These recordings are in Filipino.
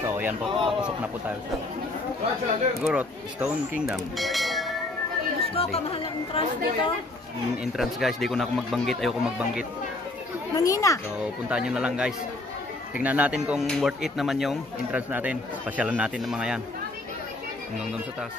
So yan po, papasok na po tayo sa Gurot Stone Kingdom. Diyos ko, kamahal ang entrance dito. Entrance guys, di ko na ako magbanggit, ayoko magbanggit. Mangina. So puntahan nyo na lang guys. Tingnan natin kung worth it naman yung entrance natin. Pasyalan natin ng mga yan. Hanggang doon sa taas.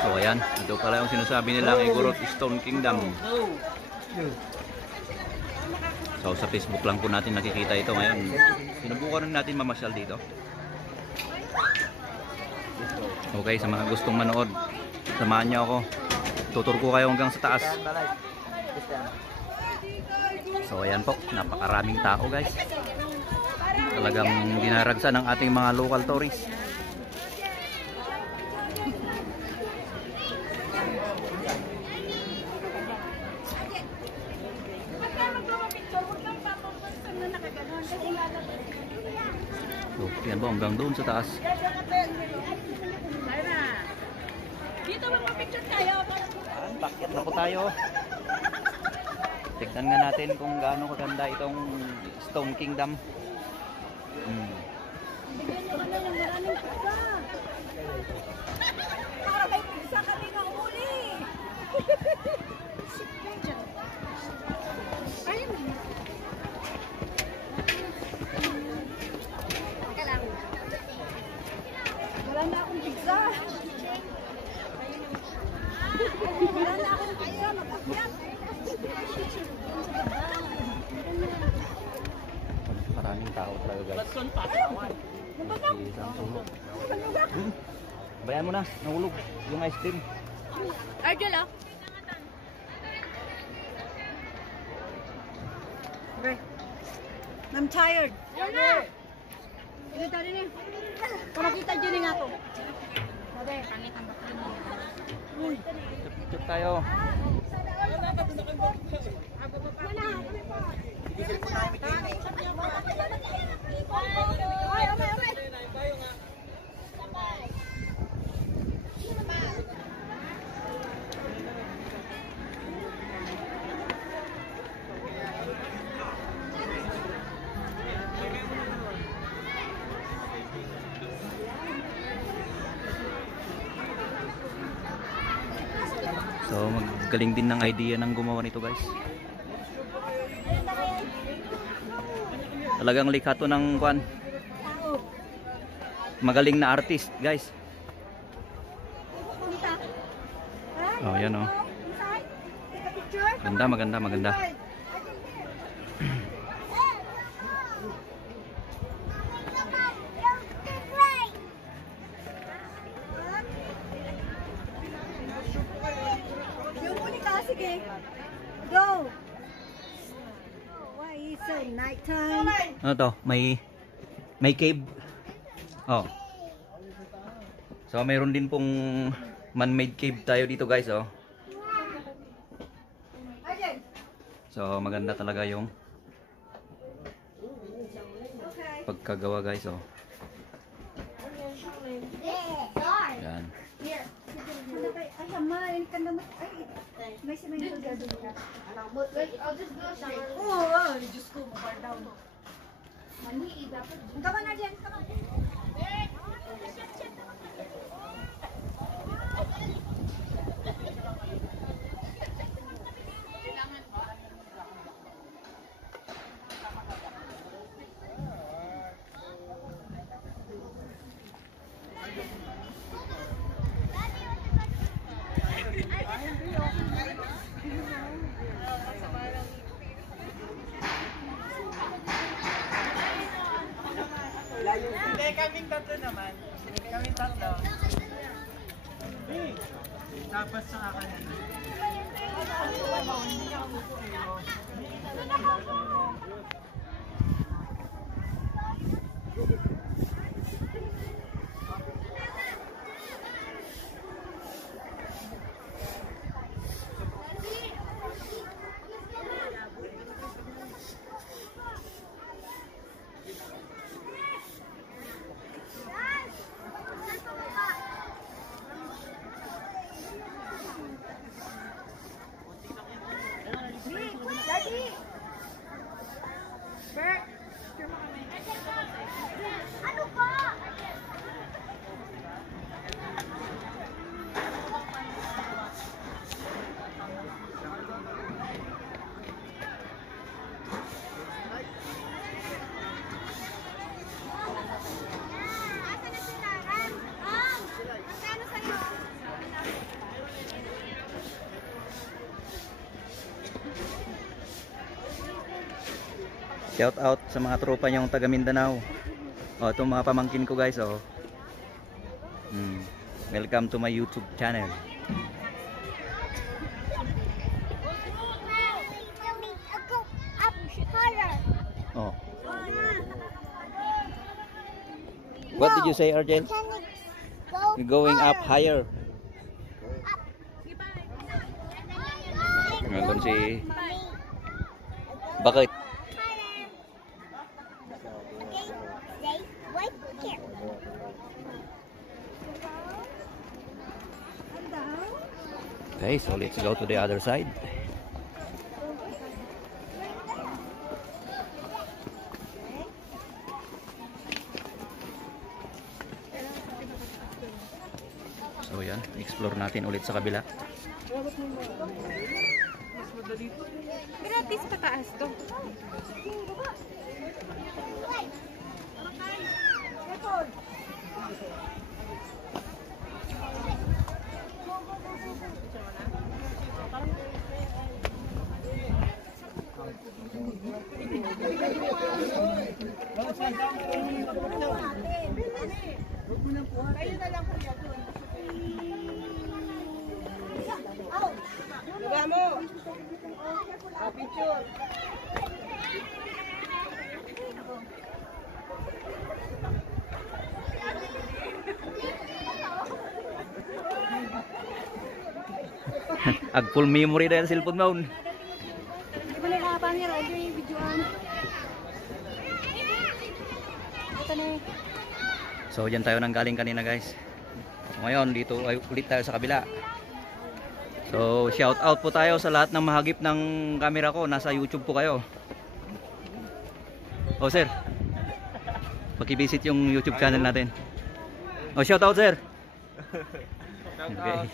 So ayan, ito pala yung sinasabi nilang Gurot Stone Kingdom. So sa Facebook lang po natin nakikita ito ngayon. Sinubukan rin natin mamasyal dito. Okay, sa mga gustong manood, samahan niyo ako. Tutur ko kayo hanggang sa taas. So ayan po, napakaraming tao guys. Talagang dinaragsan ng ating mga local tourists. So, yan po hanggang doon sa taas. Dito magpapicture tayo. Pakyat na po tayo. Tignan nga natin kung gaano kaganda itong Stone Kingdom. Para may pizza kami ng uli. Wala na akong pizza. Wala na akong pizza. Mapakyat. Maraming tao talaga guys. Isang sulok. Bayan mo na, nahulog yung ice cream. Argel, okay. I'm tired. Ini tadi nih. Kalau kita jadi ngato. Oke, pangit tambah. Cuk tayo. So magaling din ng idea ng gumawa nito guys. Talagang likha to ng kwan. Magaling na artist guys. Oh yan oh. Maganda, maganda, maganda. Sige. Go. Why is it nighttime? Ano to? May cave. Oh. So mayroon din pong man-made cave tayo dito guys oh. So maganda talaga yung pagkagawa guys oh. Yan. Dito naman, kami tatlo. Tapos sa akin. Daddy! Bert! Ano ba? Asan na sinaran? Magkano sa'yo? Shout out sa mga tropa niyong taga Mindanao. Oh, itong mga pamangkin ko guys, oh. Welcome to my YouTube channel. Oh. What did you say, Argel? You're going up higher. Nandun si... Bakit? Okay, so let's go to the other side. So yan, explore natin ulit sa kabila. Gratis pataas to. Kayo na lang kuya. Baba mo. Picture. Ag full memory dahil cellphone mo. Di ba nakapan niya radyo yung videoan? Ito na eh. So dyan tayo nang galing kanina guys. Ngayon dito ay ulit tayo sa kabila. So shout out po tayo sa lahat ng mahagip ng camera ko. Nasa YouTube po kayo. Oh sir, paki-visit yung YouTube channel natin. Oh shout out sir. Okay.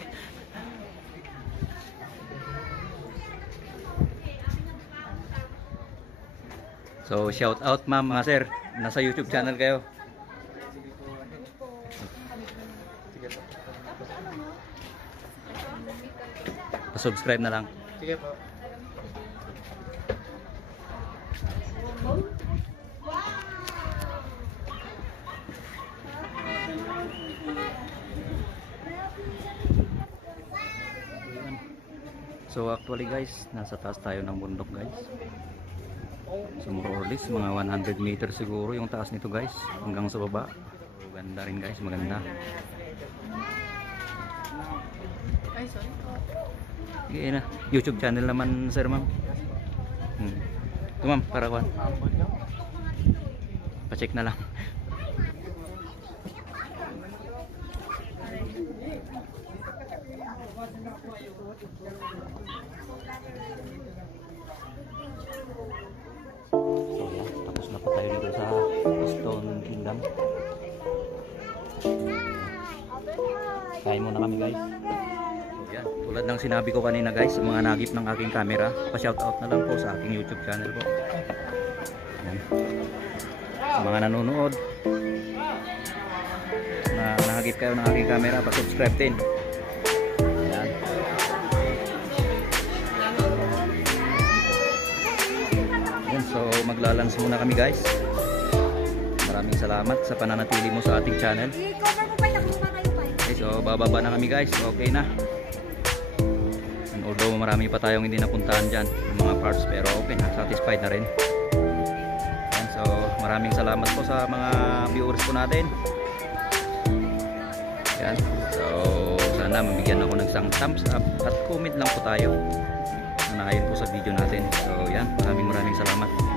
So shout out ma'am, sir, nasa YouTube channel kayo. Pa-subscribe na lang. Sige po. So actually guys, nasa taas tayo ng bundok guys. So more or less, mga 100 meters siguro yung taas nito guys, hanggang sa baba. Maganda rin guys, maganda. Ay, sorry. Okay na, YouTube channel naman sir ma'am. Ito ma'am, para kuhan. Pa-check na lang. So yan, tapos na pa tayo dito sa Stone Kingdom. Kain muna kami guys. So yan, tulad ng sinabi ko kanina guys, sa mga nagip ng aking camera, pa-shoutout na lang po sa aking YouTube channel po. Yan. Sa mga nanonood na nahagip kayo ng aking camera, pa-subscribe din. Yan. Yan, so maglalans muna kami guys. maraming salamat sa pananatili mo sa ating channel. I-cover ko pa yung nakuha kayo pa. Okay, so bababa na kami guys. Okay na. And although marami pa tayong hindi napuntahan dyan, yung mga parts, pero okay na, satisfied na rin. And so maraming salamat po sa mga viewers po natin. Yan. So sana mabigyan ako ng isang thumbs up at comment lang po tayo na ayon po sa video natin. So yan, maraming salamat.